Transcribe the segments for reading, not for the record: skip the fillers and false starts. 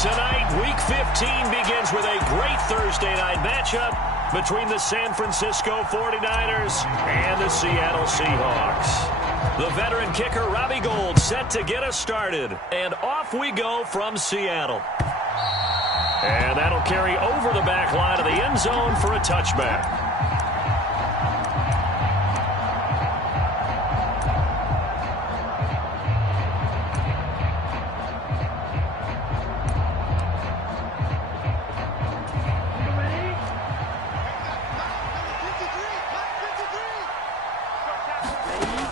Tonight, Week 15 begins with a great Thursday night matchup between the San Francisco 49ers and the Seattle Seahawks. The veteran kicker Robbie Gould set to get us started. And off we go from Seattle. And that'll carry over the back line of the end zone for a touchback.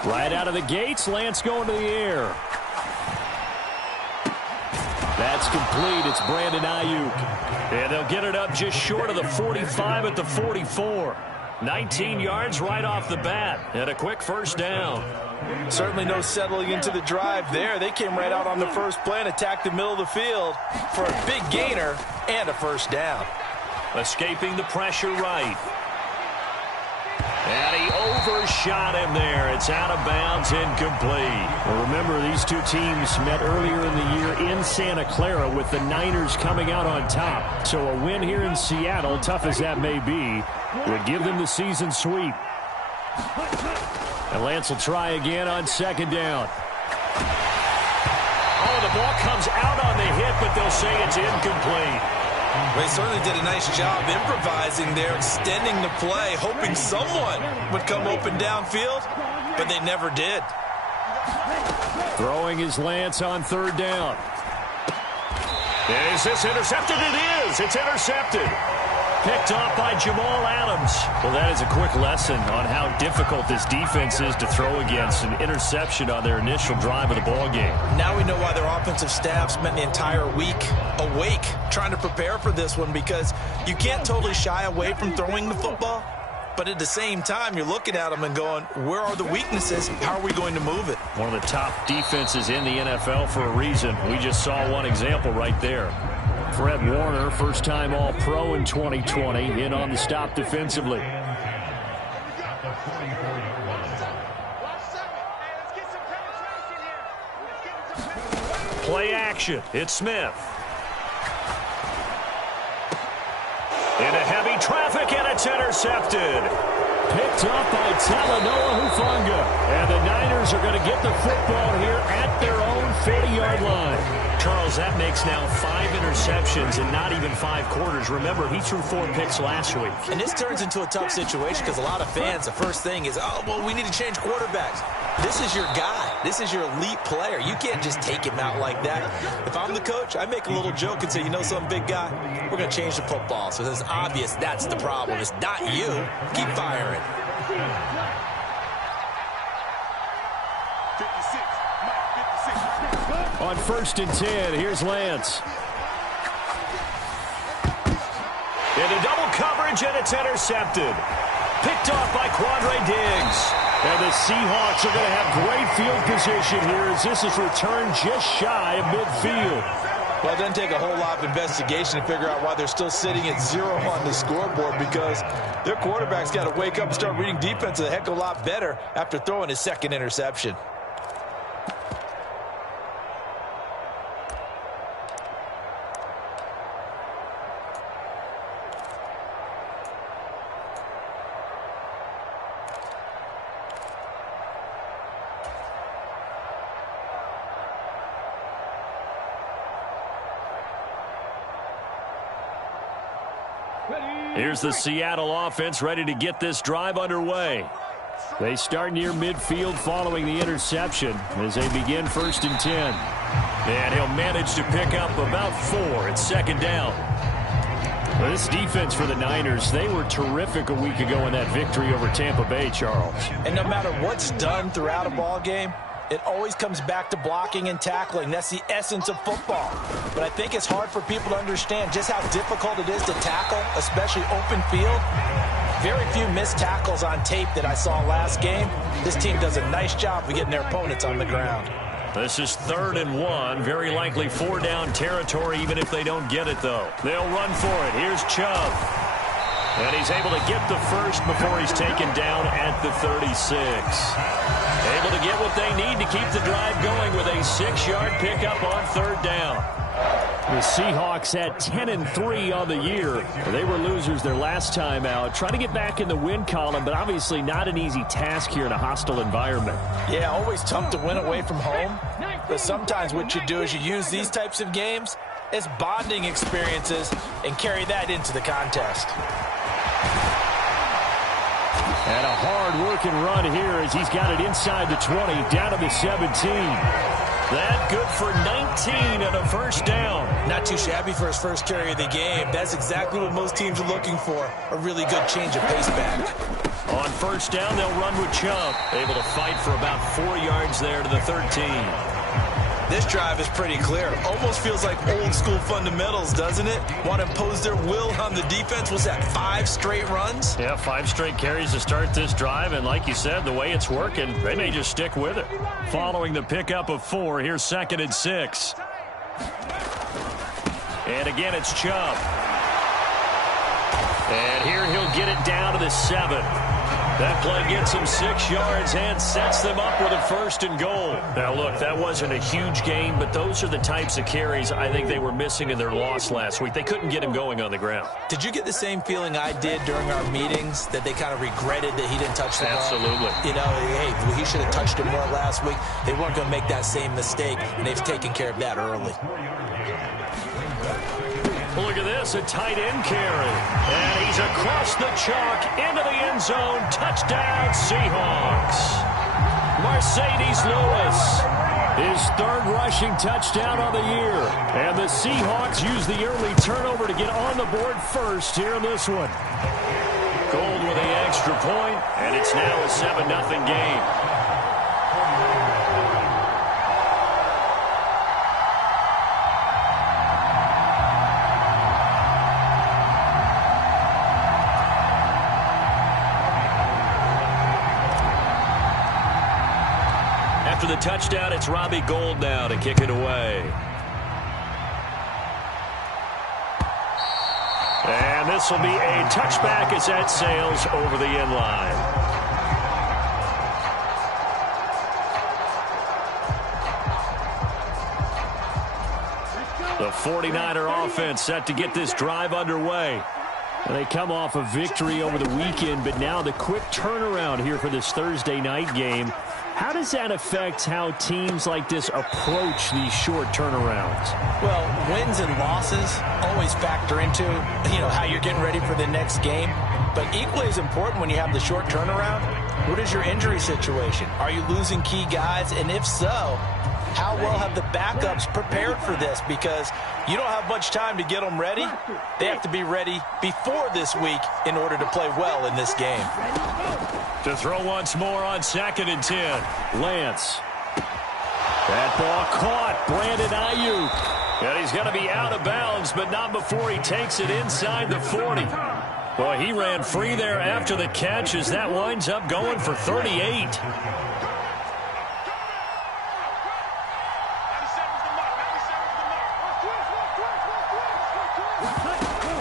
Right out of the gates, Lance going to the air. That's complete. It's Brandon Ayuk. And they'll get it up just short of the 45 at the 44. 19 yards right off the bat. And a quick first down. Certainly no settling into the drive there. They came right out on the first play and attacked the middle of the field for a big gainer and a first down. Escaping the pressure right. And he overshot him there. It's out of bounds, incomplete. Well, remember, these two teams met earlier in the year in Santa Clara with the Niners coming out on top. So a win here in Seattle, tough as that may be, would give them the season sweep. And Lance will try again on second down. Oh, the ball comes out on the hit, but they'll say it's incomplete. They certainly did a nice job improvising there, extending the play, hoping someone would come open downfield, but they never did. Throwing is Lance on third down. Is this intercepted? It is. It's intercepted. Picked off by Jamal Adams. Well, that is a quick lesson on how difficult this defense is to throw against. An interception on their initial drive of the ball game. Now we know why their offensive staff spent the entire week awake trying to prepare for this one, because you can't totally shy away from throwing the football. But at the same time, you're looking at them and going, where are the weaknesses? How are we going to move it? One of the top defenses in the NFL for a reason. We just saw one example right there. Fred Warner, first-time All-Pro in 2020, in on the stop defensively. Play action. It's Smith. Into heavy traffic, and it's intercepted. Picked up by Talanoa Hufanga. And the Niners are going to get the football here at their own 40-yard line. Charles, that makes now 5 interceptions in not even 5 quarters. Remember, he threw 4 picks last week. And this turns into a tough situation because a lot of fans, the first thing is, oh, well, we need to change quarterbacks. This is your guy. This is your elite player. You can't just take him out like that. If I'm the coach, I make a little joke and say, you know something, big guy? We're going to change the football. So it's obvious that's the problem. It's not you. Keep firing. 56. Mike, 56. On 1st and 10, here's Lance. Into double coverage, and it's intercepted. Picked off by Quandre Diggs. And the Seahawks are going to have great field position here as this is returned just shy of midfield. Well, it doesn't take a whole lot of investigation to figure out why they're still sitting at 0 on the scoreboard, because their quarterback's got to wake up and start reading defense a heck of a lot better after throwing his second interception. Here's the Seattle offense ready to get this drive underway. They start near midfield following the interception as they begin 1st and 10. And he'll manage to pick up about 4. It's 2nd down. Well, this defense for the Niners, they were terrific a week ago in that victory over Tampa Bay, Charles. And no matter what's done throughout a ball game, it always comes back to blocking and tackling. That's the essence of football. But I think it's hard for people to understand just how difficult it is to tackle, especially open field. Very few missed tackles on tape that I saw last game. This team does a nice job of getting their opponents on the ground. This is 3rd and 1. Very likely 4-down territory, even if they don't get it, though. They'll run for it. Here's Chubb. And he's able to get the first before he's taken down at the 36. Able to get what they need to keep the drive going with a 6-yard pickup on 3rd down. The Seahawks at 10-3 on the year. They were losers their last time out. Trying to get back in the win column, but obviously not an easy task here in a hostile environment. Yeah, always tough to win away from home. But sometimes what you do is you use these types of games as bonding experiences and carry that into the contest. And a hard-working run here as he's got it inside the 20, down to the 17. That good for 19 and a first down. Not too shabby for his first carry of the game. That's exactly what most teams are looking for, a really good change of pace back. On first down, they'll run with Chubb. Able to fight for about 4 yards there to the 13. This drive is pretty clear. Almost feels like old school fundamentals, doesn't it? Want to impose their will on the defense. Was that 5 straight runs? Yeah, 5 straight carries to start this drive. And like you said, the way it's working, they may just stick with it. Following the pickup of 4, here's 2nd and 6. And again, it's Chubb. And here he'll get it down to the 7. That play gets him 6 yards and sets them up with a 1st and goal. Now, look, that wasn't a huge gain, but those are the types of carries I think they were missing in their loss last week. They couldn't get him going on the ground. Did you get the same feeling I did during our meetings, that they kind of regretted that he didn't touch the ball? Absolutely. You know, hey, he should have touched it more last week. They weren't going to make that same mistake, and they've taken care of that early. Look at this, a tight end carry. And he's across the chalk into the end zone. Touchdown, Seahawks. Mercedes Lewis, his 3rd rushing touchdown on the year. And the Seahawks use the early turnover to get on the board first here in this one. Gold with the extra point, and it's now a 7-0 game. After the touchdown, it's Robbie Gould now to kick it away. And this will be a touchback as that sails over the end line. The 49er offense set to get this drive underway. And they come off a victory over the weekend, but now the quick turnaround here for this Thursday night game. How does that affect how teams like this approach these short turnarounds? Well, wins and losses always factor into, how you're getting ready for the next game. But equally as important when you have the short turnaround, what is your injury situation? Are you losing key guys? And if so, how well have the backups prepared for this? Because you don't have much time to get them ready. They have to be ready before this week in order to play well in this game. To throw once more on 2nd and 10. Lance. That ball caught. Brandon Ayuk. And he's going to be out of bounds, but not before he takes it inside the 40. Boy, he ran free there after the catch as that winds up going for 38.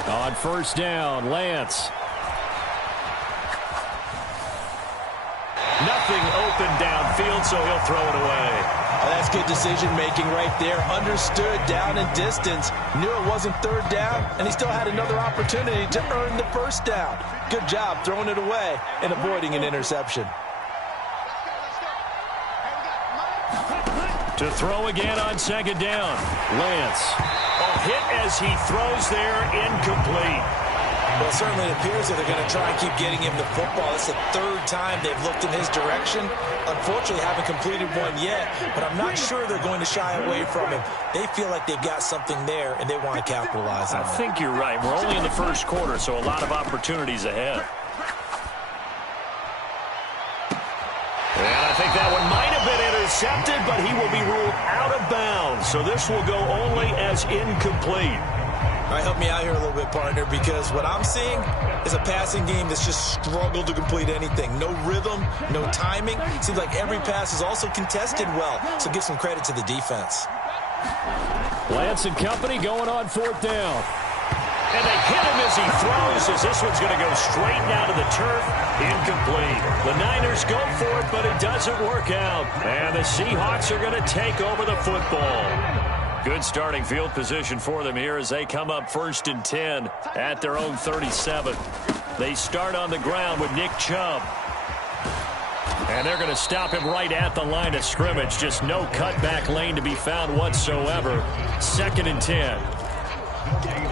On first down, Lance. Nothing open downfield, so he'll throw it away. Oh, that's good decision-making right there. Understood down and distance. Knew it wasn't 3rd down, and he still had another opportunity to earn the 1st down. Good job throwing it away and avoiding an interception. To throw again on 2nd down, Lance. A hit as he throws there, incomplete. Well, it certainly appears that they're going to try and keep getting him the football. It's the 3rd time they've looked in his direction. Unfortunately, haven't completed one yet, but I'm not sure they're going to shy away from him. They feel like they've got something there, and they want to capitalize on it. I think you're right. We're only in the 1st quarter, so a lot of opportunities ahead. And I think that one might have been intercepted, but he will be ruled out of bounds. So this will go only as incomplete. All right, help me out here a little bit, partner, because what I'm seeing is a passing game that's just struggled to complete anything. No rhythm, no timing. Seems like every pass is also contested well, so give some credit to the defense. Lance and company going on 4th down. And they hit him as he throws, as this one's going to go straight down to the turf. Incomplete. The Niners go for it, but it doesn't work out. And the Seahawks are going to take over the football. Good starting field position for them here as they come up 1st and 10 at their own 37. They start on the ground with Nick Chubb. And they're going to stop him right at the line of scrimmage. Just no cutback lane to be found whatsoever. 2nd and 10.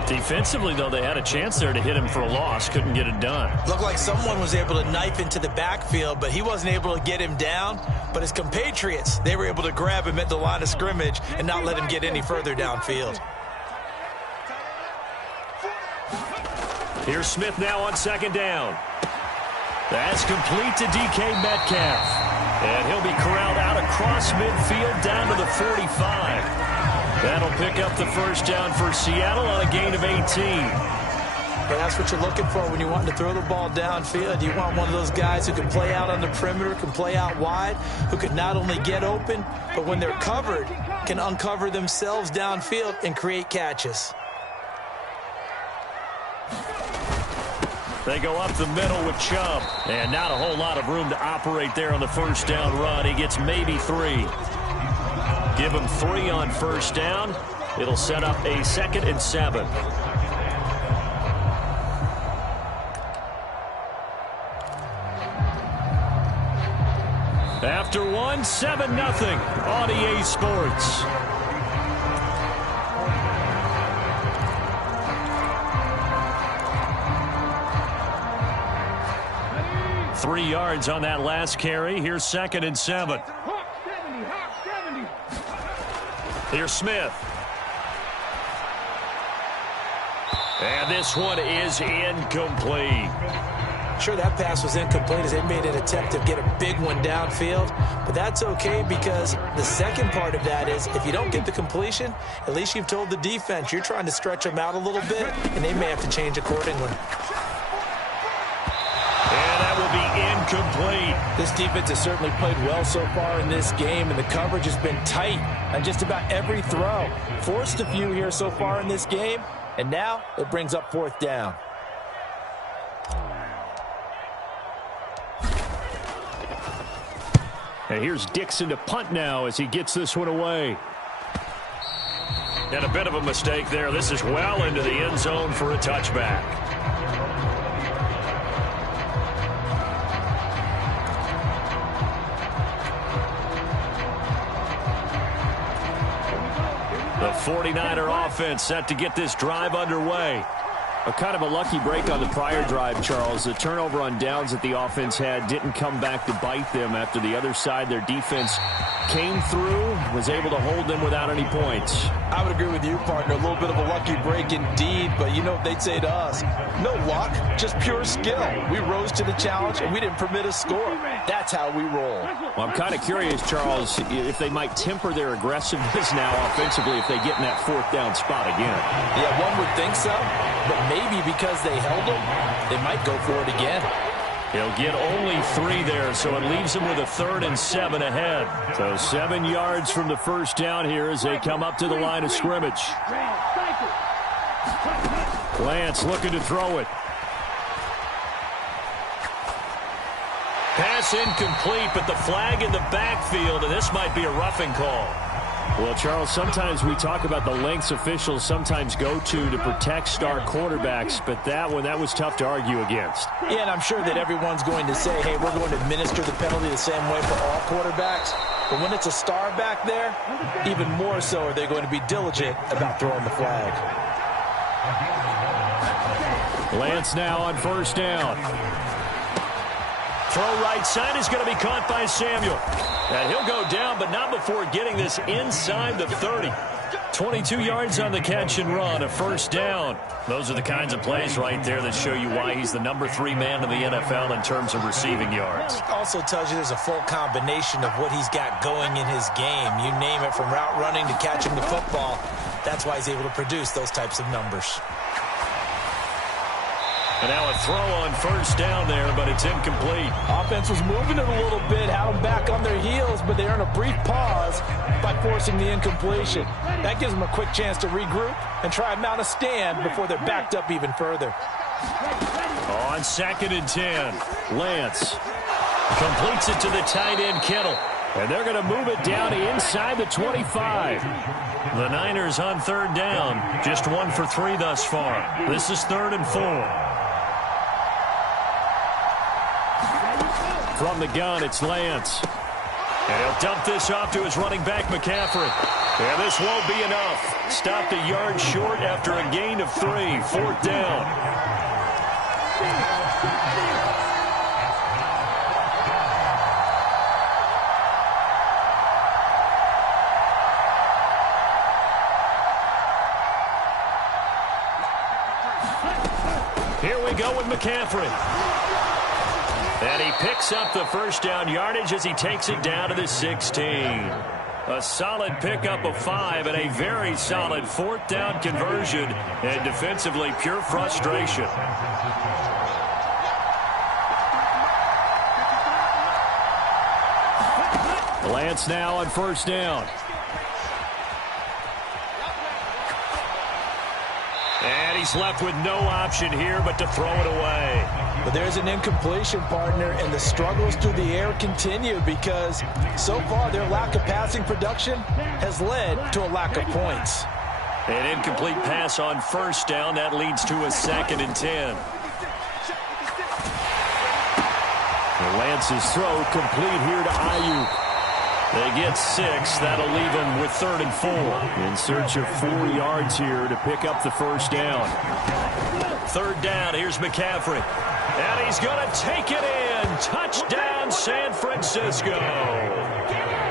Defensively, though, they had a chance there to hit him for a loss. Couldn't get it done. Looked like someone was able to knife into the backfield, but he wasn't able to get him down. But his compatriots, they were able to grab him at the line of scrimmage and not let him get any further downfield. Here's Smith now on 2nd down. That's complete to DK Metcalf. And he'll be corralled out across midfield down to the 45. That'll pick up the 1st down for Seattle on a gain of 18. And that's what you're looking for when you want to throw the ball downfield. You want one of those guys who can play out on the perimeter, can play out wide, who can not only get open, but when they're covered, can uncover themselves downfield and create catches. They go up the middle with Chubb. And not a whole lot of room to operate there on the 1st down run. He gets maybe 3. Give him 3 on 1st down. It'll set up a 2nd and 7. After 1, 7-0 on EA Sports. Three yards on that last carry. Here's 2nd and 7. Here's Smith. And this one is incomplete. Sure, that pass was incomplete as they made an attempt to get a big one downfield. But that's okay because the second part of that is if you don't get the completion, at least you've told the defense you're trying to stretch them out a little bit, and they may have to change accordingly. And that will be incomplete. This defense has certainly played well so far in this game, and the coverage has been tight on just about every throw. Forced a few here so far in this game, and now it brings up 4th down. And here's Dixon to punt now as he gets this one away. And a bit of a mistake there. This is well into the end zone for a touchback. The 49er offense set to get this drive underway. A kind of a lucky break on the prior drive, Charles. The turnover on downs that the offense had didn't come back to bite them after the other side. Their defense came through, was able to hold them without any points. I would agree with you, partner. A little bit of a lucky break indeed, but you know what they'd say to us? No luck, just pure skill. We rose to the challenge, and we didn't permit a score. That's how we roll. Well, I'm kind of curious, Charles, if they might temper their aggressiveness now offensively if they get in that 4th down spot again. Yeah, one would think so, but maybe because they held them, they might go for it again. He'll get only 3 there, so it leaves him with a 3rd and 7 ahead. So 7 yards from the 1st down here as they come up to the line of scrimmage. Lance looking to throw it. Pass incomplete, but the flag in the backfield, and this might be a roughing call. Well, Charles, sometimes we talk about the lengths officials sometimes go to protect star quarterbacks, but that was tough to argue against. Yeah, and I'm sure that everyone's going to say, hey, we're going to administer the penalty the same way for all quarterbacks. But when it's a star back there, even more so are they going to be diligent about throwing the flag. Lance now on 1st down. Throw right side is going to be caught by Samuel. And he'll go down, but not before getting this inside the 30. 22 yards on the catch and run, a 1st down. Those are the kinds of plays right there that show you why he's the number 3 man in the NFL in terms of receiving yards. Also tells you there's a full combination of what he's got going in his game. You name it, from route running to catching the football. That's why he's able to produce those types of numbers. And now a throw on 1st down there, but it's incomplete. Offense was moving it a little bit, had them back on their heels, but they earn a brief pause by forcing the incompletion. That gives them a quick chance to regroup and try and mount a stand before they're backed up even further. On 2nd and 10, Lance completes it to the tight end, Kittle. And they're going to move it down to inside the 25. The Niners on third down. Just 1 for 3 thus far. This is 3rd and 4. From the gun, it's Lance. And he'll dump this off to his running back, McCaffrey. And this won't be enough. Stopped a yard short after a gain of 3. 4th down. Here we go with McCaffrey. And he picks up the first down yardage as he takes it down to the 16. A solid pickup of 5 and a very solid 4th down conversion. And defensively, pure frustration. Lance now on first down. And he's left with no option here but to throw it away. But there's an incompletion, partner, and the struggles through the air continue because so far their lack of passing production has led to a lack of points. An incomplete pass on first down. That leads to a 2nd and 10. Lance's throw complete here to Ayuk. They get 6. That'll leave them with 3rd and 4. In search of 4 yards here to pick up the first down. 3rd down. Here's McCaffrey. And he's going to take it in. Touchdown, San Francisco.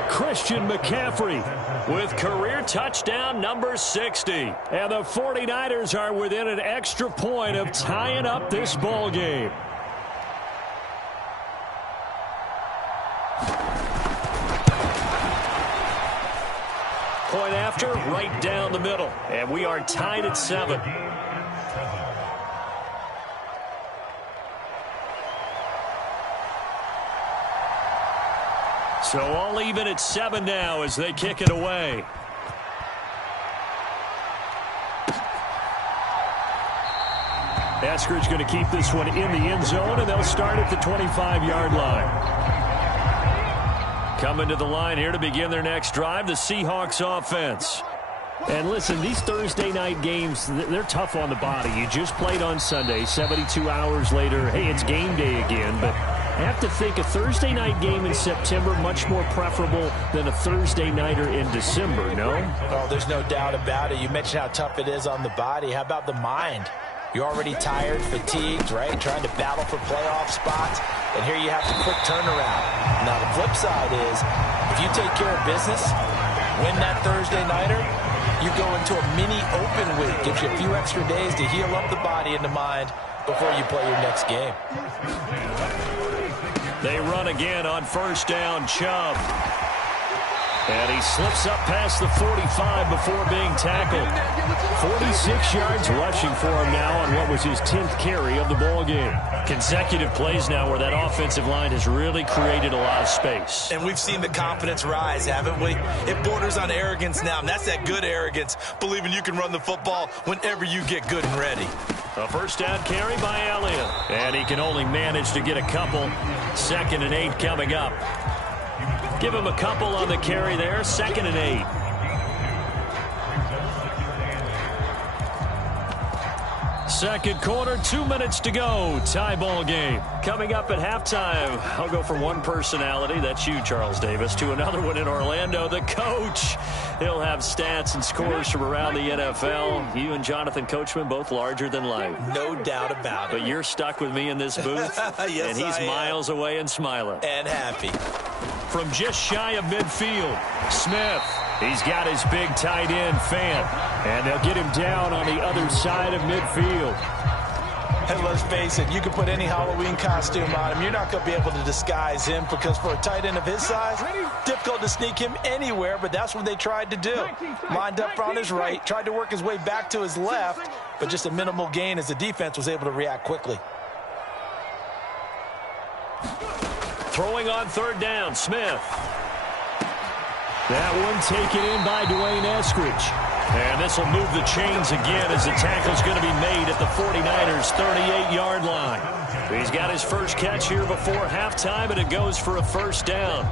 Christian McCaffrey with career touchdown number 60. And the 49ers are within an extra point of tying up this ball game. Point after, right down the middle. And we are tied at 7. So all even at 7 now as they kick it away. Eskridge going to keep this one in the end zone, and they'll start at the 25-yard line. Coming to the line here to begin their next drive, the Seahawks offense. And listen, these Thursday night games, they're tough on the body. You just played on Sunday, 72 hours later, hey, it's game day again. But I have to think a Thursday night game in September much more preferable than a Thursday nighter in December, no? Oh, there's no doubt about it. You mentioned how tough it is on the body. How about the mind? You're already tired, fatigued, right? Trying to battle for playoff spots. And here you have the quick turnaround. Now, the flip side is, if you take care of business, win that Thursday nighter, you go into a mini open week. Gives you a few extra days to heal up the body and the mind before you play your next game. They run again on first down, Chubb. And he slips up past the 45 before being tackled. 46 yards rushing for him now on what was his 10th carry of the ball game. Consecutive plays now where that offensive line has really created a lot of space. And we've seen the confidence rise, haven't we? It borders on arrogance now, and that's that good arrogance, believing you can run the football whenever you get good and ready. A first down carry by Elliott. And he can only manage to get a couple. 2nd and 8 coming up. Give him a couple on the carry there. 2nd and 8. Second quarter, 2 minutes to go. Tie ball game. Coming up at halftime, I'll go from one personality, that's you, Charles Davis, to another one in Orlando, the coach. He'll have stats and scores from around the NFL. You and Jonathan Coachman, both larger than life. No doubt about it. But you're stuck with me in this booth, yes, and he's miles away and smiling. And happy. From just shy of midfield, Smith. He's got his big tight end, Fant. And they'll get him down on the other side of midfield. And let's face it, you can put any Halloween costume on him. You're not going to be able to disguise him because for a tight end of his size, difficult to sneak him anywhere, but that's what they tried to do. Lined up on his right, tried to work his way back to his left, but just a minimal gain as the defense was able to react quickly. Throwing on third down, Smith. That one taken in by Dwayne Eskridge. And this will move the chains again as the tackle's going to be made at the 49ers' 38-yard line. He's got his first catch here before halftime, and it goes for a first down.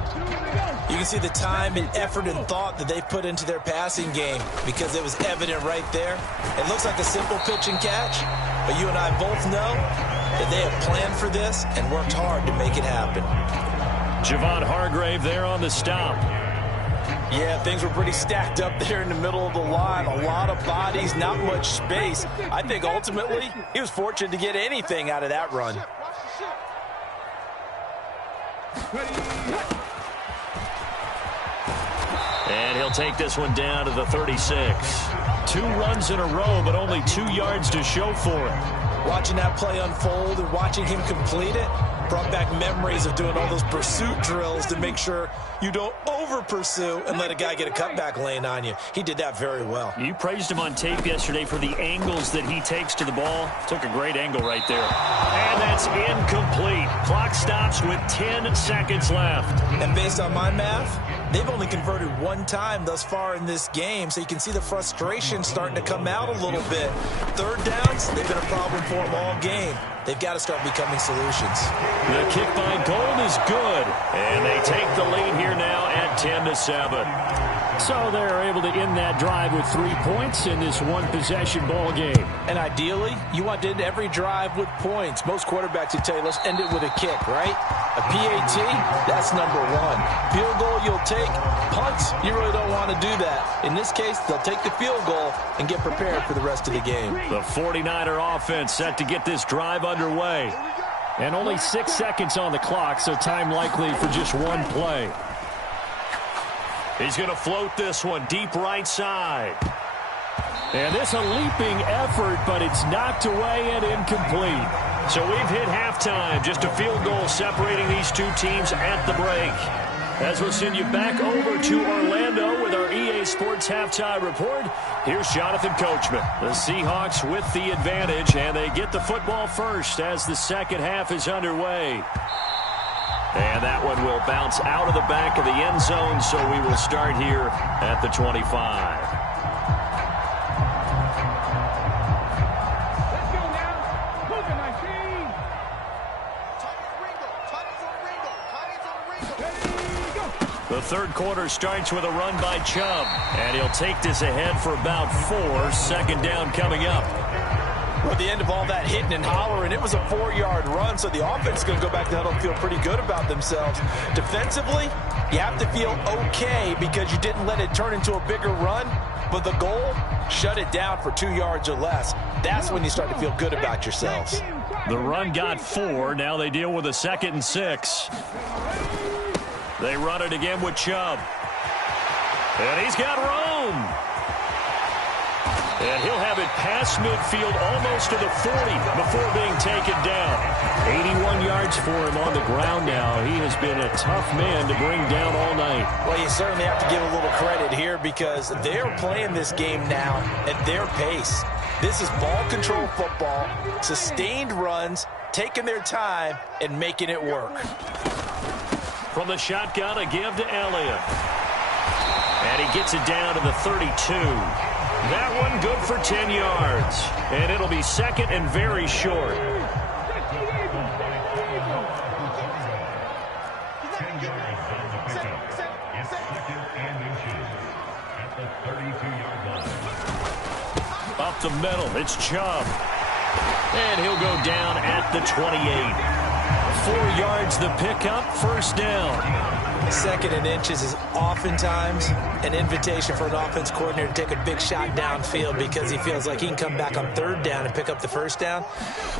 You can see the time and effort and thought that they put into their passing game because it was evident right there. It looks like a simple pitch and catch, but you and I both know that they have planned for this and worked hard to make it happen. Javon Hargrave there on the stop. Yeah, things were pretty stacked up there in the middle of the line. A lot of bodies, not much space. I think ultimately he was fortunate to get anything out of that run. And he'll take this one down to the 36. 2 runs in a row, but only 2 yards to show for it. Watching that play unfold and watching him complete it brought back memories of doing all those pursuit drills to make sure you don't over-pursue and let a guy get a cutback lane on you. He did that very well. You praised him on tape yesterday for the angles that he takes to the ball. Took a great angle right there. And that's incomplete. Clock stops with 10 seconds left. And based on my math, they've only converted 1 time thus far in this game, so you can see the frustration starting to come out a little bit. Third downs, they've been a problem for them all game. They've got to start becoming solutions. The kick by Gold is good. And they take the lead here now at 10-7. So they're able to end that drive with 3 points in this one-possession ball game. And ideally, you want to end every drive with points. Most quarterbacks would tell you, let's end it with a kick, right? A PAT, that's number 1. Field goal you'll take. Punts, you really don't want to do that. In this case, they'll take the field goal and get prepared for the rest of the game. The 49er offense set to get this drive underway. And only 6 seconds on the clock, so time likely for just 1 play. He's going to float this one deep right side. And this a leaping effort, but it's knocked away and incomplete. So we've hit halftime. Just a field goal separating these two teams at the break. As we'll send you back over to Orlando with our EA Sports Halftime Report, here's Jonathan Coachman. The Seahawks with the advantage, and they get the football first as the second half is underway. And that one will bounce out of the back of the end zone, so we will start here at the 25. The third quarter starts with a run by Chubb, and he'll take this ahead for about 4. Second down coming up. At the end of all that hitting and hollering, it was a 4-yard run, so the offense is going to go back to huddle and feel pretty good about themselves. Defensively, you have to feel okay because you didn't let it turn into a bigger run, but the goal, shut it down for 2 yards or less. That's when you start to feel good about yourselves. The run got 4. Now they deal with a 2nd and 6. They run it again with Chubb. And he's got room. And he'll have it past midfield almost to the 40 before being taken down. 81 yards for him on the ground now. He has been a tough man to bring down all night. Well, you certainly have to give a little credit here because they're playing this game now at their pace. This is ball control football, sustained runs, taking their time and making it work. From the shotgun, a give to Elliott. And he gets it down to the 32. That one good for 10 yards. And it'll be second and very short. Up the middle, it's Chubb. And he'll go down at the 28. 4 yards the pickup, first down. 2nd and inches is oftentimes an invitation for an offense coordinator to take a big shot downfield because he feels like he can come back on 3rd down and pick up the 1st down.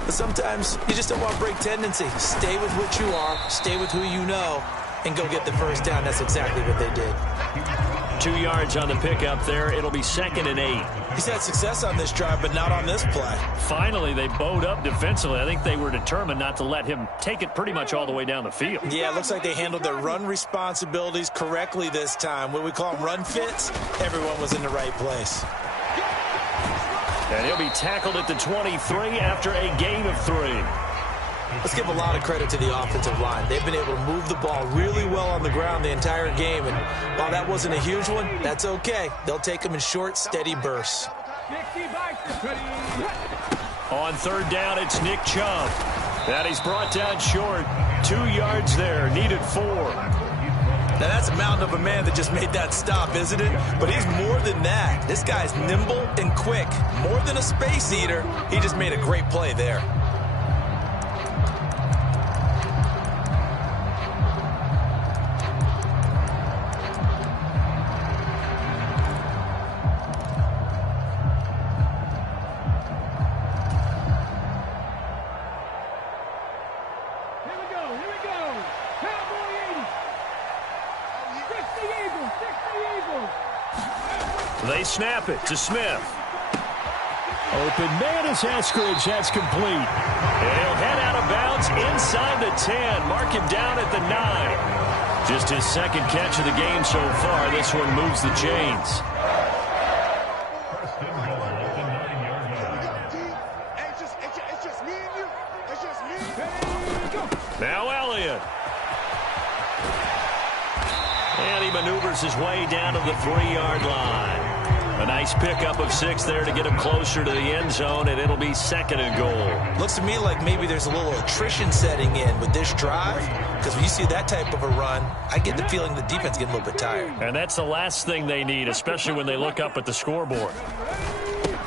But sometimes you just don't want to break tendency. Stay with what you are, stay with who you know, and go get the 1st down. That's exactly what they did. 2 yards on the pickup there. It'll be 2nd and 8. He's had success on this drive, but not on this play. Finally, they bowed up defensively. I think they were determined not to let him take it pretty much all the way down the field. Yeah, it looks like they handled their run responsibilities correctly this time. What we call them run fits, everyone was in the right place. And he'll be tackled at the 23 after a gain of 3. Let's give a lot of credit to the offensive line. They've been able to move the ball really well on the ground the entire game. And while that wasn't a huge one, that's okay. They'll take them in short, steady bursts. On third down, it's Nick Chubb. And he's brought down short. 2 yards there, needed 4. Now, that's a mountain of a man that just made that stop, isn't it? But he's more than that. This guy's nimble and quick. More than a space eater, he just made a great play there. They snap it to Smith. Open man is Eskridge. That's complete. And he'll head out of bounds inside the 10. Mark him down at the 9. Just his second catch of the game so far. This one moves the chains. Now Elliott. And he maneuvers his way down to the 3-yard line. A nice pickup of 6 there to get him closer to the end zone, and it'll be 2nd and goal. Looks to me like maybe there's a little attrition setting in with this drive, because when you see that type of a run, I get the feeling the defense getting a little bit tired. And that's the last thing they need, especially when they look up at the scoreboard.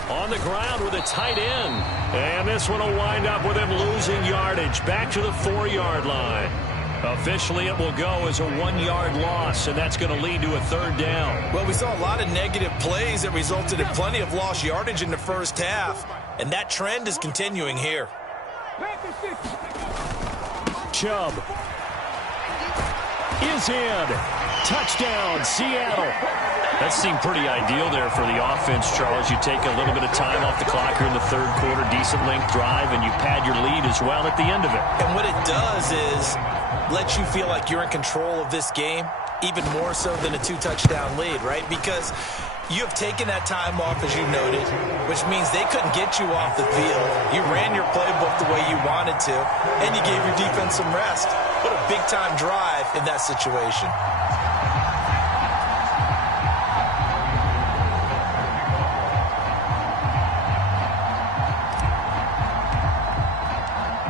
On the ground with a tight end. And this one will wind up with him losing yardage back to the 4-yard line. Officially, it will go as a 1-yard loss, and that's going to lead to a 3rd down. Well, we saw a lot of negative plays that resulted in plenty of lost yardage in the first half, and that trend is continuing here. Chubb is in. Touchdown, Seattle. That seemed pretty ideal there for the offense, Charles. You take a little bit of time off the clock here in the 3rd quarter, decent length drive, and you pad your lead as well at the end of it. And what it does is let you feel like you're in control of this game, even more so than a 2-touchdown lead, right? Because you have taken that time off, as you noted, which means they couldn't get you off the field. You ran your playbook the way you wanted to, and you gave your defense some rest. What a big-time drive in that situation.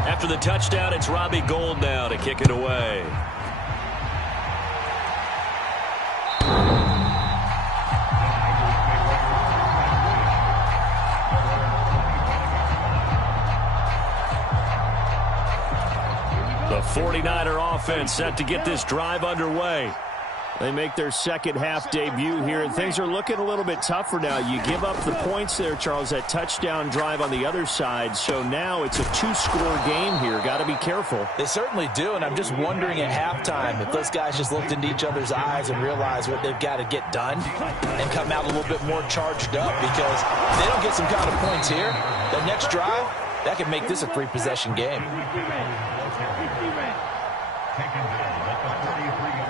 After the touchdown, it's Robbie Gould now to kick it away. The 49er offense set to get this drive underway. They make their second half debut here, and things are looking a little bit tougher now. You give up the points there, Charles, that touchdown drive on the other side. So now it's a 2-score game here. Got to be careful. They certainly do, and I'm just wondering at halftime if those guys just looked into each other's eyes and realized what they've got to get done and come out a little bit more charged up, because if they don't get some kind of points here, the next drive, that could make this a 3-possession game.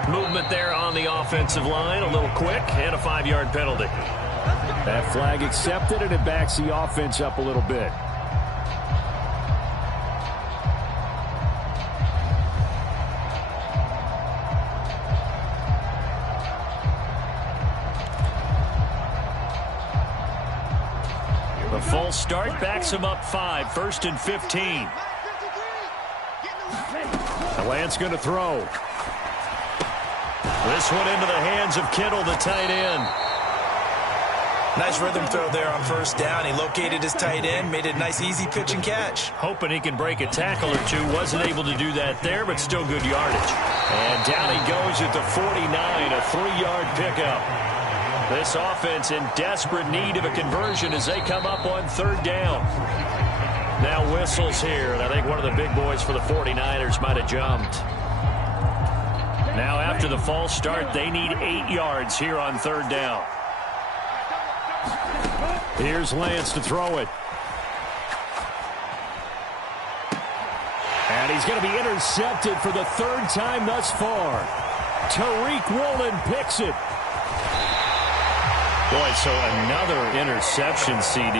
Movement there on the offensive line, a little quick, and a 5-yard penalty. That flag accepted, and it backs the offense up a little bit. The false start backs him up 5, 1st and 15. Lance going to throw. This one into the hands of Kittle, the tight end. Nice rhythm throw there on 1st down. He located his tight end, made it a nice easy pitch and catch. Hoping he can break a tackle or two. Wasn't able to do that there, but still good yardage. And down he goes at the 49, a 3-yard pickup. This offense in desperate need of a conversion as they come up on 3rd down. Now whistles here, and I think one of the big boys for the 49ers might have jumped. Now after the false start, they need 8 yards here on 3rd down. Here's Lance to throw it. And he's going to be intercepted for the 3rd time thus far. Tariq Woolen picks it. Boy, so another interception, CD.